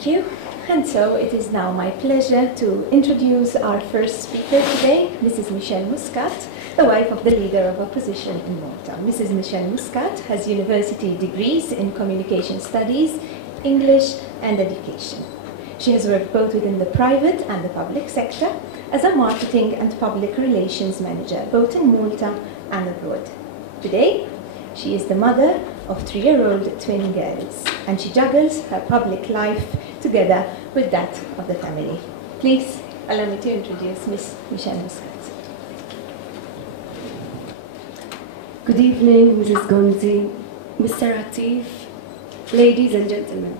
Thank you. And so it is now my pleasure to introduce our first speaker today, Mrs. Michelle Muscat, the wife of the leader of opposition in Malta. Mrs. Michelle Muscat has university degrees in communication studies, English and education. She has worked both within the private and the public sector as a marketing and public relations manager, both in Malta and abroad. Today, she is the mother of 3-year-old twin girls, and she juggles her public life together with that of the family. Please allow me to introduce Miss Michelle Muscat. Good evening, Mrs. Gonzi, Mr. Atif, ladies and gentlemen.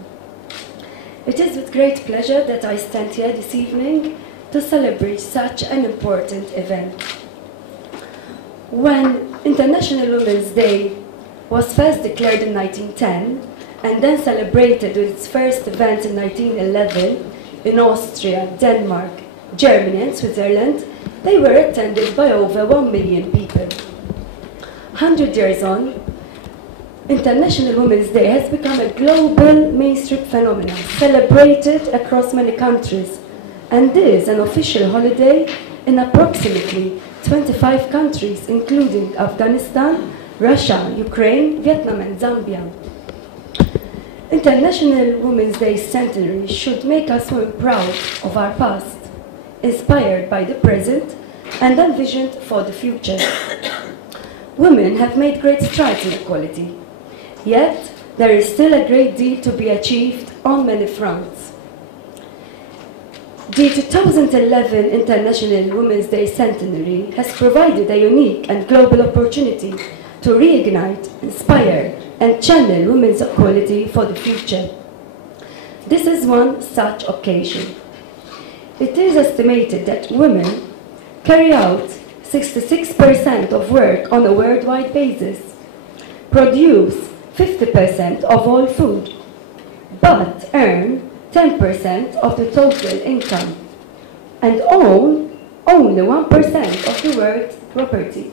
It is with great pleasure that I stand here this evening to celebrate such an important event. When International Women's Day was first declared in 1910 and then celebrated with its first event in 1911 in Austria, Denmark, Germany and Switzerland, they were attended by over 1 million people. 100 years on, International Women's Day has become a global mainstream phenomenon, celebrated across many countries, and is an official holiday in approximately 25 countries, including Afghanistan, Russia, Ukraine, Vietnam and Zambia. International Women's Day Centenary should make us women proud of our past, inspired by the present and envisioned for the future. Women have made great strides in equality, yet there is still a great deal to be achieved on many fronts. The 2011 International Women's Day Centenary has provided a unique and global opportunity to reignite, inspire, and channel women's equality for the future. This is one such occasion. It is estimated that women carry out 66% of work on a worldwide basis, produce 50% of all food, but earn 10% of the total income, and own only 1% of the world's property.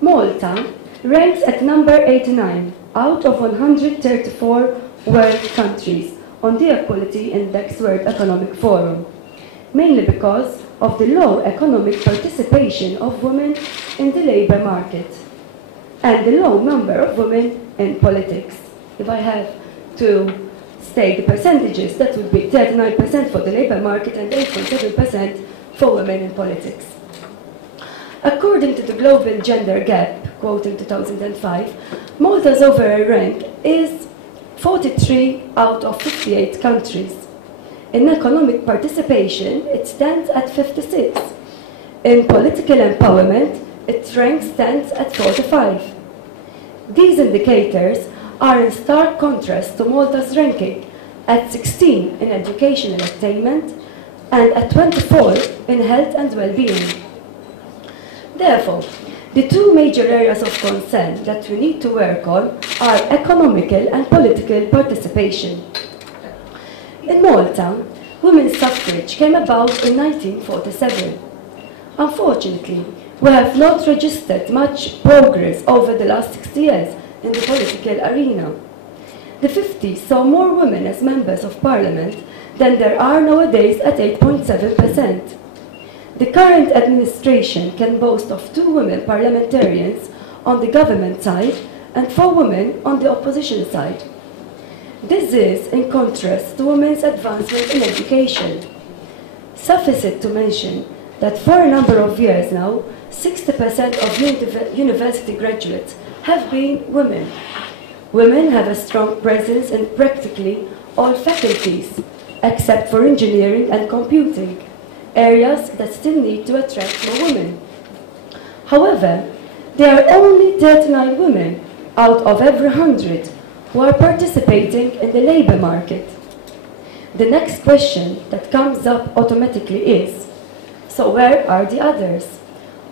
Malta ranks at number 89 out of 134 world countries on the Equality Index World Economic Forum, mainly because of the low economic participation of women in the labour market and the low number of women in politics. If I have to state the percentages, that would be 39% for the labour market and 8.7% for women in politics. According to the Global Gender Gap, quoting 2005, Malta's overall rank is 43 out of 58 countries. In economic participation, it stands at 56. In political empowerment, its rank stands at 45. These indicators are in stark contrast to Malta's ranking at 16 in educational attainment and at 24 in health and well-being. Therefore, the two major areas of concern that we need to work on are economical and political participation. In Malta, women's suffrage came about in 1947. Unfortunately, we have not registered much progress over the last 60 years in the political arena. The 50s saw more women as members of parliament than there are nowadays at 8.7%. The current administration can boast of 2 women parliamentarians on the government side and 4 women on the opposition side. This is in contrast to women's advancement in education. Suffice it to mention that for a number of years now, 60% of university graduates have been women. Women have a strong presence in practically all faculties, except for engineering and computing, areas that still need to attract more women. However, there are only 39 women out of every 100 who are participating in the labour market. The next question that comes up automatically is, so where are the others?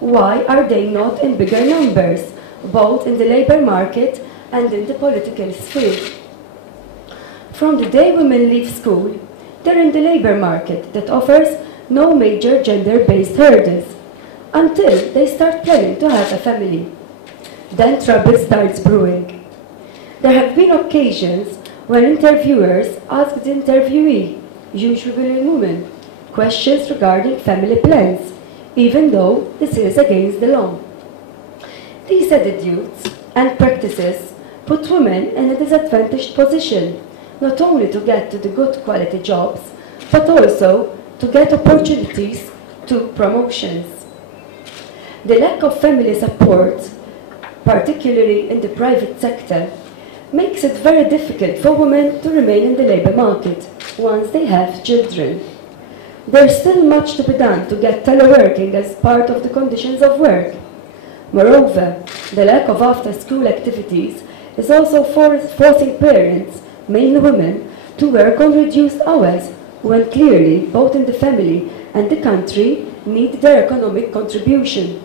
Why are they not in bigger numbers, both in the labour market and in the political sphere? From the day women leave school, they're in the labour market that offers no major gender-based hurdles, until they start planning to have a family. Then trouble starts brewing. There have been occasions when interviewers asked the interviewee, usually a woman, questions regarding family plans, even though this is against the law. These attitudes and practices put women in a disadvantaged position, not only to get to the good quality jobs, but also to get opportunities to promotions. The lack of family support, particularly in the private sector, makes it very difficult for women to remain in the labour market once they have children. There's still much to be done to get teleworking as part of the conditions of work. Moreover, the lack of after-school activities is also forcing parents, mainly women, to work on reduced hours, when clearly both in the family and the country need their economic contribution.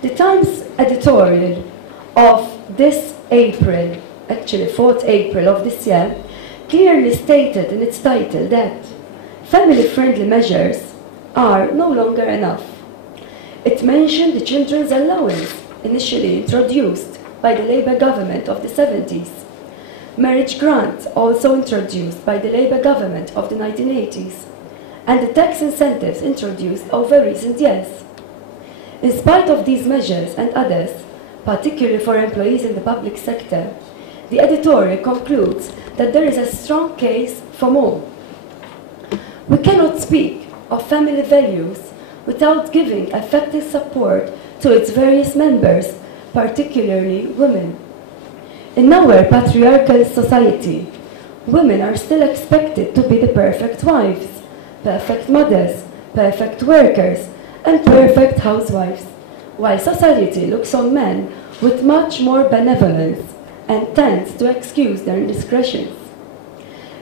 The Times editorial of this April, actually 4th April of this year, clearly stated in its title that family-friendly measures are no longer enough. It mentioned the children's allowance initially introduced by the Labour government of the 70s, marriage grant also introduced by the Labour government of the 1980s, and the tax incentives introduced over recent years. In spite of these measures and others, particularly for employees in the public sector, the editorial concludes that there is a strong case for more. We cannot speak of family values without giving effective support to its various members, particularly women. In our patriarchal society, women are still expected to be the perfect wives, perfect mothers, perfect workers, and perfect housewives, while society looks on men with much more benevolence and tends to excuse their indiscretions.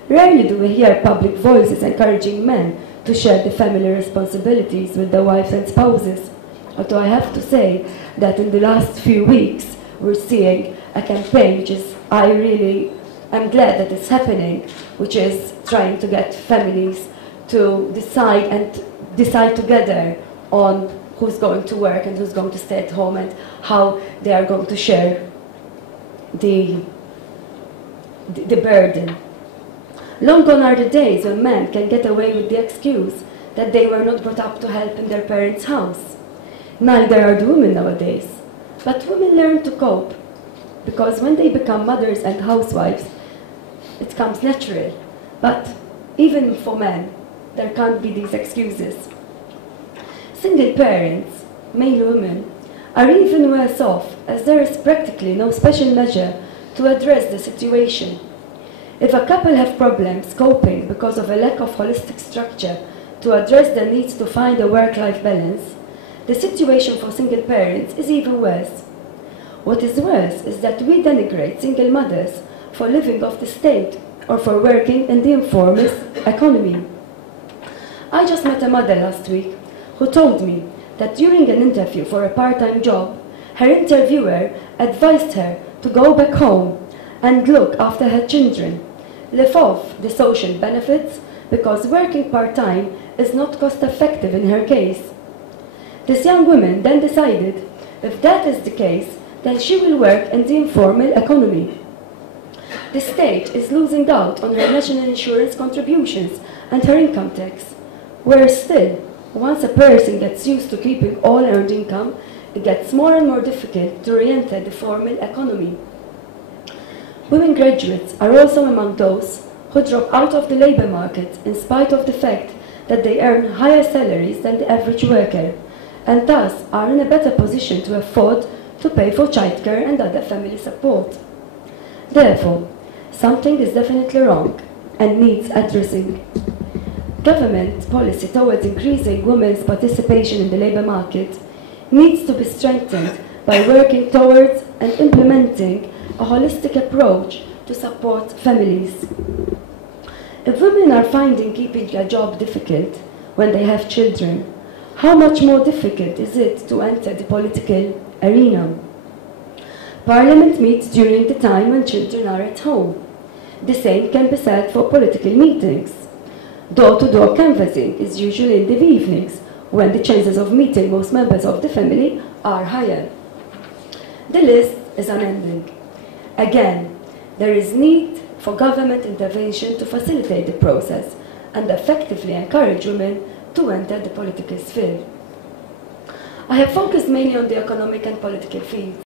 Rarely do we hear public voices encouraging men to share the family responsibilities with their wives and spouses, although I have to say that in the last few weeks we're seeing a campaign which is, I really am glad that it's happening, which is trying to get families to decide together on who's going to work and who's going to stay at home and how they are going to share the burden. Long gone are the days when men can get away with the excuse that they were not brought up to help in their parents' house. Neither are the women nowadays. But women learn to cope, because when they become mothers and housewives, it comes natural. But even for men, there can't be these excuses. Single parents, mainly women, are even worse off, as there is practically no special measure to address the situation. If a couple have problems coping because of a lack of holistic structure to address their needs to find a work-life balance, the situation for single parents is even worse. What is worse is that we denigrate single mothers for living off the state or for working in the informal economy. I just met a mother last week who told me that during an interview for a part-time job, her interviewer advised her to go back home and look after her children, live off the social benefits, because working part-time is not cost-effective in her case. This young woman then decided, if that is the case, then she will work in the informal economy. The state is losing out on her national insurance contributions and her income tax, whereas still, once a person gets used to keeping all earned income, it gets more and more difficult to re-enter the formal economy. Women graduates are also among those who drop out of the labour market in spite of the fact that they earn higher salaries than the average worker, and thus are in a better position to afford to pay for childcare and other family support. Therefore, something is definitely wrong and needs addressing. Government policy towards increasing women's participation in the labour market needs to be strengthened by working towards and implementing a holistic approach to support families. If women are finding keeping a job difficult when they have children, how much more difficult is it to enter the political arena? Parliament meets during the time when children are at home. The same can be said for political meetings. Door-to-door canvassing is usually in the evenings, when the chances of meeting most members of the family are higher. The list is unending. Again, there is need for government intervention to facilitate the process and effectively encourage women to enter the political sphere. I have focused mainly on the economic and political fields.